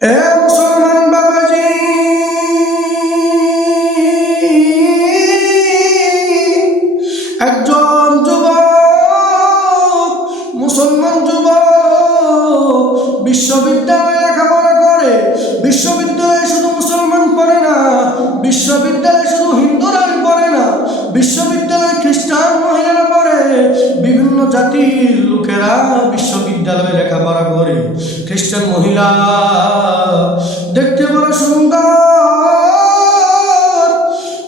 এ মুসলমান বাবাজি, একজন যুবক, মুসলমান যুবক বিশ্ববিদ্যালয়ে লেখাপড়া করে। বিশ্ববিদ্যালয়ে শুধু মুসলমান পড়ে না, বিশ্ববিদ্যালয়ে শুধু হিন্দুরাই পড়ে না, বিশ্ববিদ্যালয়ে খ্রিস্টান মহিলারা পড়ে, বিভিন্ন জাতির লোকেরা বিশ্ববিদ্যালয়ে লেখাপড়া করে। খ্রিস্টান মহিলা দেখতে বড় সুন্দর,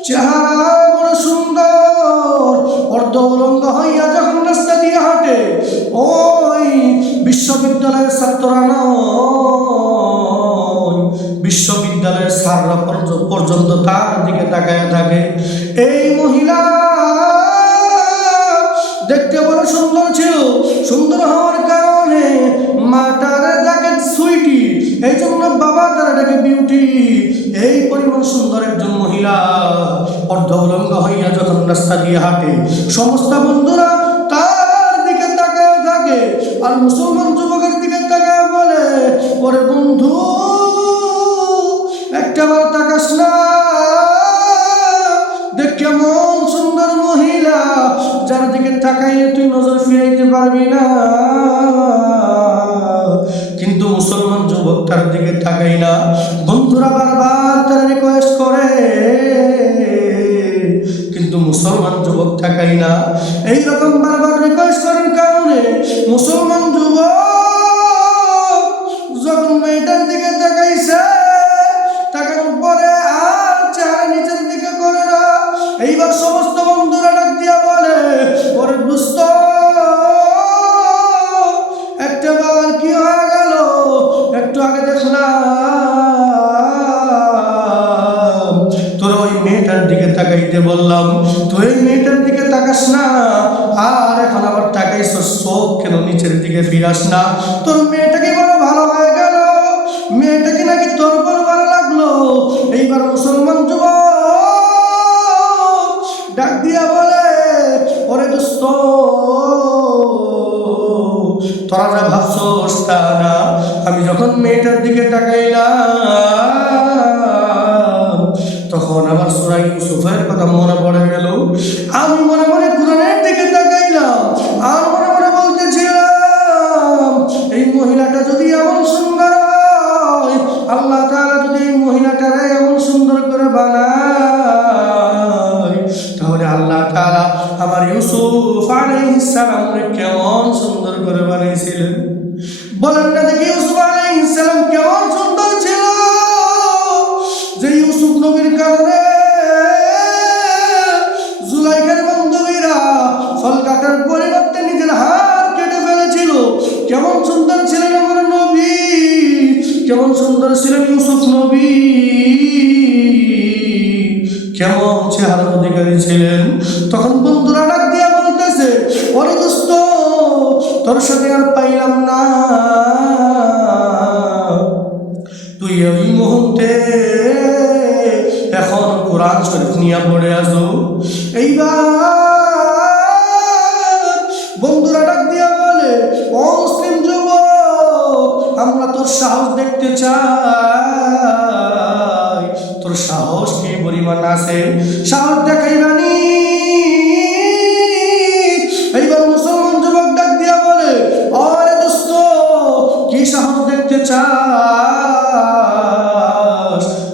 চেহারা বড় সুন্দর, অর্ধ উলঙ্গ হইয়া যখন রাস্তা দিয়ে হাঁটে, ওই বিশ্ববিদ্যালয়ের ছাত্ররা নয়, বিশ্ববিদ্যালয়ের ছাত্ররা পর্যন্ত তার দিকে তাকায় থাকে। এই মহিলা দেখতে বড় সুন্দর ছিল। সুন্দর হওয়ার কারণে মা তার ডাকে সুইটি, এই জন্য বাবা তারা ডাকে বিউটি। এই পরিমাণ সুন্দর একজন মহিলা অর্ধ উলঙ্গ হইয়া যখন রাস্তা দিয়ে হাঁটে, সমস্ত বন্ধুরা তার দিকে তাকায় থাকে। আর মুসলমান যুবকের দিকে তাকায় বলে, ওরে বন্ধু একটাবার তাকাস না, দেখ কেমন সুন্দর মহিলা, যার দিকে তাকাইলে তুই নজর ফিরাইতে পারবি না। কিন্তু মুসলমান যুবক তার দিকে তাকাই না। বন্ধুরা বারবার তার রিকোয়েস্ট করে, কিন্তু মুসলমান যুবক তাকাই না। এইরকম বারবার রিকোয়েস্ট করার কারণে মুসলমান যুবক যখন মেয়েটার দিকে তাকাইছে, তাকানোর পরে আর চেহারা নিচের দিকে করে না। এইবার সমস্ত বন্ধুরা ডাক দিয়া বলে, ওরে দুস্ত একটা বার কি হয়ে গেল, একটু আগে দেখলাম তোর ওই মেয়েটার দিকে তাকাইতে বললাম, তুই ওই মেয়েটার দিকে তাকাস না, আর এখন আবার তাকাইছ, চোখ কেন নিচের দিকে ফিরাস না? তোর মেয়েটাকে বড় ভালো হয়ে গেল, মেয়েটাকে নাকি তোর বড় ভালো লাগলো। এইবার মুসলমান যুবক ডাক দিয়া বলে, ওরে দোস্ত তোরা যা ভাবছোস তা না। আমি যখন মেয়েটার দিকে তাকাইলাম, তখন আমার সূরা ইউসুফের কথা মনে পড়ে গেল। আমি মনে মনে কোরআনের দিকে তাকাইলাম, আর মনে মনে বলতেছিলাম, এই মহিলাটা যদি এমন সুন্দর হয়, আল্লাহ তাআলা যদি এই মহিলাটারে এমন সুন্দর করে বানায়, তাহলে আল্লাহ তাআলা আমার ইউসুফ আলাইহিস সালামকে কেমন সুন্দর করে বানিয়েছিলেন। বলেন না দেখি ইউসুফ আলাইহিস সালাম কেমন সুন্দর ছিল, যে ইউসুফ নবীর কারণে জুলাইখার বান্ধবীরা ফল কাটার পরিবর্তে নিজের হাত কেটে ফেলেছিল। কেমন সুন্দর ছিলেন আমার নবী, কেমন সুন্দর ছিলেন ইউসুফ নবী, কেমন চেহারার অধিকারী ছিলেন। তখন বন্ধুরা ডাক দিয়া বলতেছে, ওরে দোস্ত তোর সাথে আর পাইলাম না, তুই ওই মুহূর্তে এখন কোরআন শরীফ নিয়ে পড়ে আসো। এইবার বন্ধুরা ডাক দিয়া বলে, ও মুসলিম যুবক, আমরা তোর সাহস দেখতে চাই, তোর সাহস কি পরিমাণ আছে, সাহস দেখাইবানি। এইবার মুসলমান যুবক ডাক দিয়া বলে, আরে দোস্ত কি সাহস দেখতে চাস?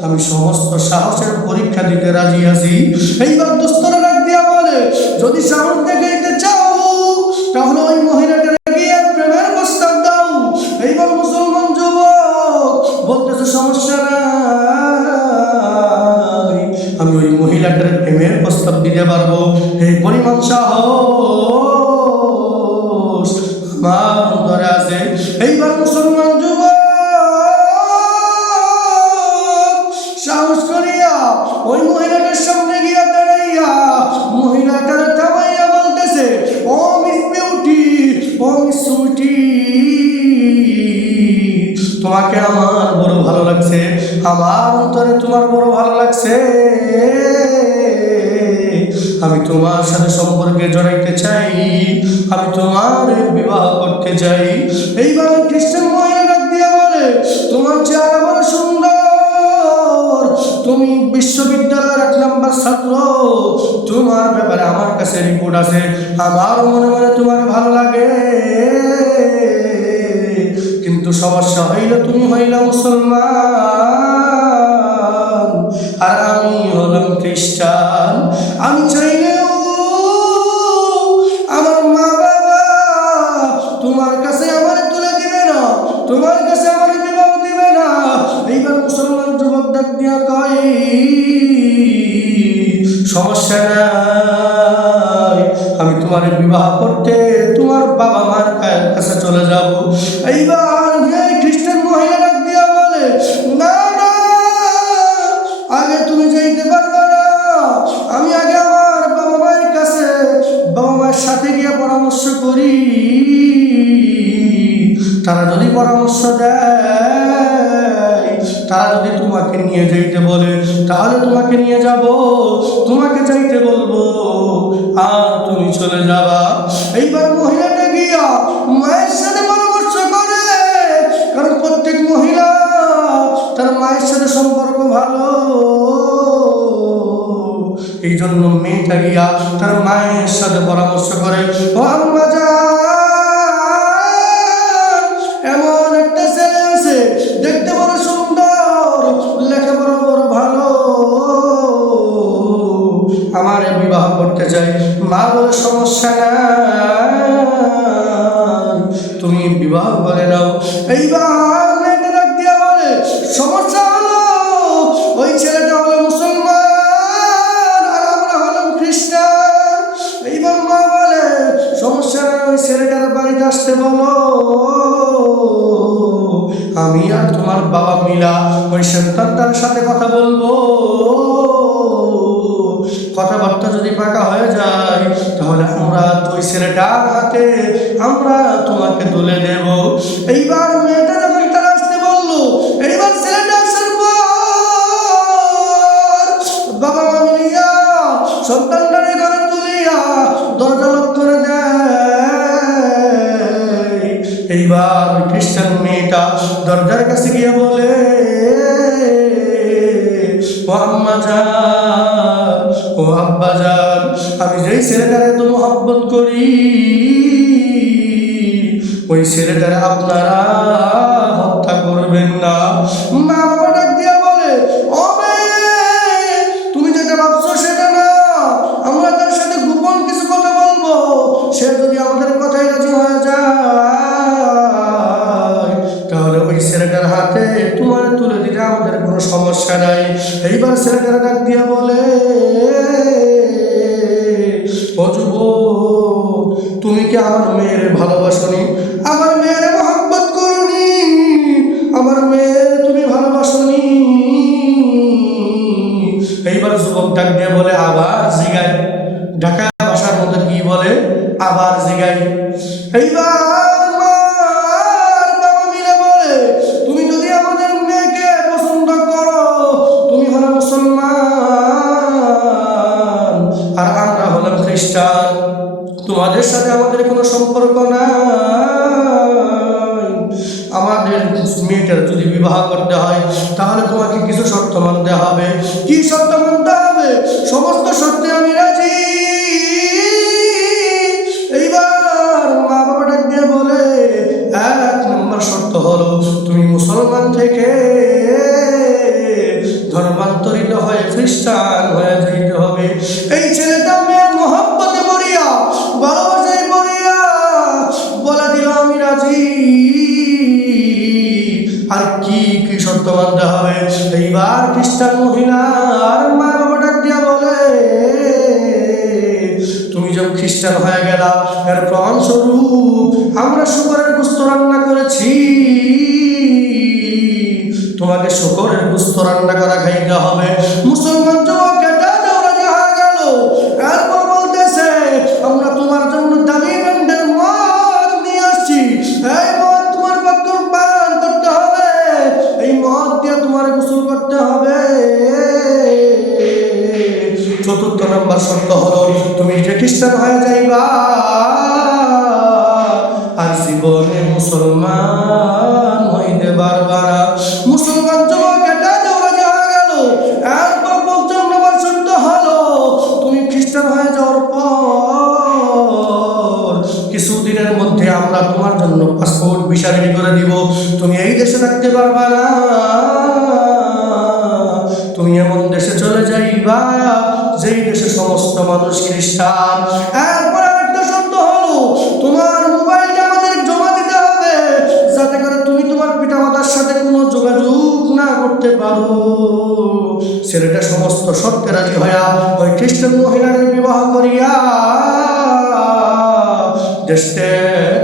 আমি সমস্ত সাহসের পরীক্ষা দিতে রাজি আছি। এইবার দোস্তরা ডাক দিয়া বলে, যদি সাহস দেখাইতে চাও তাহলে ওই মহিলাটাকে গিয়ে প্রেমের প্রস্তাব দাও। এইবার মুসলমান যুবক বলতেছে, সমস্যা নাই, আমি ওই মহিলাটার প্রেমের প্রস্তাব দিতে পারবো। এই পরিমাণ সাহস আমার অন্তরে আছে। এইবার মুসলমান যুবক সাহস করিয়া ওই মহিলাটার সামনে গিয়া দাঁড়াইয়া মহিলাটার থামাইয়া বলতেছে, ও মিস বিউটি, ও মিস সুইটি, তোমাকে আমার বড় ভালো লাগছে, আমার অন্তরে তোমার বড় ভালো লাগছে, আমি তোমার সাথে সম্পর্কে জড়াইতে চাই, আমি তোমার বিবাহ করতে চাই। এইবার খ্রিস্টান মহিলা ডাক দিয়া বলে, তোমার চেহারা বিশ্ববিদ্যালয়ের 1 নম্বর ছাত্র, তোমার ব্যাপারে আমার কাছে রিপোর্ট আছে, আমার মনে মনে তোমার ভালো লাগে, কিন্তু সমস্যা হইল তুমি হইলা মুসলমান আর আমি হলাম খ্রিস্টান। আমি চাইলেও আমার মা বাবা তোমার কাছে আমার তুলে দিবে না, তোমার কাছে আমার বিবাহ দিবে না। এইবার মুসলমান যুবক ডাক দিয়া কয়, সমস্যা নাই, আমি তোমার বিবাহ করতে তোমার বাবা মার কাছে চলে যাব। এইবার খ্রিস্টান মহিলা ডাক দিয়া বলে, না না, আগে তুমি যাইতে পারবে না, আমি আগে আমার বাবা মায়ের কাছে, বাবা মায়ের সাথে গিয়ে পরামর্শ করি, তারা যদি পরামর্শ দেয়, তারা যদি তোমাকে নিয়ে যাইতে বলে, তাহলে তোমাকে নিয়ে যাব, তোমাকে যাইতে বলবো আর তুমি চলে যাবা। এইবার মহিলাটা গিয়া মায়ের সাথে পরামর্শ করে, কারণ প্রত্যেক মহিলা তার মায়ের সাথে সম্পর্ক ভালো, এই জন্য মেয়েটা গিয়া তার মায়ের সাথে পরামর্শ করে, ও আম্মা জান, এমন একটা ছেলে আছে, দেখতে বড় সুন্দর, লেখাপড়া বড় ভালো, আমার বিবাহ করতে চাই। মা বলে, সমস্যা নাই, তুমি বিবাহ করে নাও। এইবার মেয়েটা ডাক দিয়া বলে, সমস্যা হলো ওই ছেলেটা হলো মুসলমান আর আমরা হলাম খ্রিস্টান। এইবার মা বলে, সমস্যা নাই, ওই ছেলেটার বাড়িতে আসতে বলো, আমি আর তোমার বাবা মিলা ওই সন্তানটার সাথে কথা বলবো, কথাবার্তা যদি পাকা হয়ে যায় তাহলে আমরা ওই ছেলেটার হাতে আমরা তোমাকে তুলে দেব। এইবার মেয়েটা যখন তার আসতে বললো, এইবার ছেলেটা আসার পর বাবা মা মিলিয়া সন্তানটারে ঘরে তুলিয়া দরজা লক করে দেয়। এইবার খ্রিস্টান মেয়েটা দরজার কাছে গিয়ে বলে, ও আম্মা জান, ও আব্বা জান, আমি যেই ছেলেটারে তো মহব্বত করি, ওই ছেলেটারে আপনারা হত্যা করবেন না। মা বাবা ডাক দিয়া বলে, ও মেয়ে, তুমি যেটা ভাবছো সেটা না, আমরা তার সাথে গোপন কিছু কথা বলবো, সে যদি আমাদের কথাই রাজি হয়ে যায় তাহলে ওই ছেলেটার হাতে তোমার তুলে দিলে আমাদের কোনো সমস্যা নাই। এইবার ছেলেটার ডাক দিয়া বলে, ও যুবক, তুমি কি আমার মেয়ের ভালোবাসনি, আমার মেয়ের মহব্বত করনি, আমার মেয়ের তুমি ভালোবাসনি? এইবার যুবক ডাক দিয়ে বলে, আবার জিগাই, ঢাকা ভাষার মধ্যে কি বলে, আবার জিগাই। এইবার মার বাবা মিলে বলে, তুমি যদি আমাদের মেয়েকে পছন্দ করো, তুমি হলো মুসলমান আর আমরা হলাম খ্রিস্টান, তোমাদের সাথে আমাদের কোনো সম্পর্ক নাই, আমাদের মেয়েটার যদি বিবাহ করতে হয় তাহলে তোমাকে কিছু শর্ত মানতে হবে। কি শর্ত মানতে হবে? সমস্ত শর্তে আমি রাজি। এইবার মা বাবা ডাক দিয়ে বলে, 1 নম্বর শর্ত হলো তুমি মুসলমান থেকে ধর্মান্তরিত হয়ে খ্রিস্টান হয়ে যেতে হবে। এই ছেলেটা মেয়ের মহব্বতে পড়িয়া, ভালোবাসায় পড়িয়া বলে দিল, আমি রাজি। আর কি কি শর্ত মানতে হবে? এইবার খ্রিস্টান মহিলার মা বাবা ডাক দিয়া বলে, তুমি যখন খ্রিস্টান হয়ে গেলা, এর প্রমাণ স্বরূপ আমরা শুকরের গোশত রান্না করেছি, তোমাকে শুকরের গোশত রান্না করা খাইতে হবে। মুসলমান যুবক এটা রাজি হয়ে গেল। এরপর বলতেছে, আমরা তোমার জন্য দামি ব্র্যান্ডের মদ নিয়ে আসছি, এই মদ তোমার পান করতে হবে, এই মদ দিয়ে তোমার গোসল করতে হবে। 4th নম্বর শর্ত হলো তুমি যে খ্রিস্টান হয়ে যাইবা আর জীবনে মুসলমান হইতে পারবা না। মুসলমান যুবক এটা রাজি হয়ে গেল। এরপর বলতে কিছুদিনের মধ্যে আমরা তোমার জন্য পাসপোর্ট ভিসা রেডি করে দিব, তুমি এই দেশে থাকতে পারবা না, তুমি এমন দেশে চলে যাইবা যেই দেশে সমস্ত মানুষ খ্রিস্টান। এরপর আরেকটা শর্ত হলো, তোমার মোবাইলটা আমাদের জমা দিতে হবে, যাতে করে তুমি তোমার পিতামাতার সাথে কোনো যোগাযোগ না করতে পারো। ছেলেটা সমস্ত শর্তে রাজি হইয়া ওই খ্রিস্টান মহিলার বিবাহ করিয়া দেশ ত্যাগ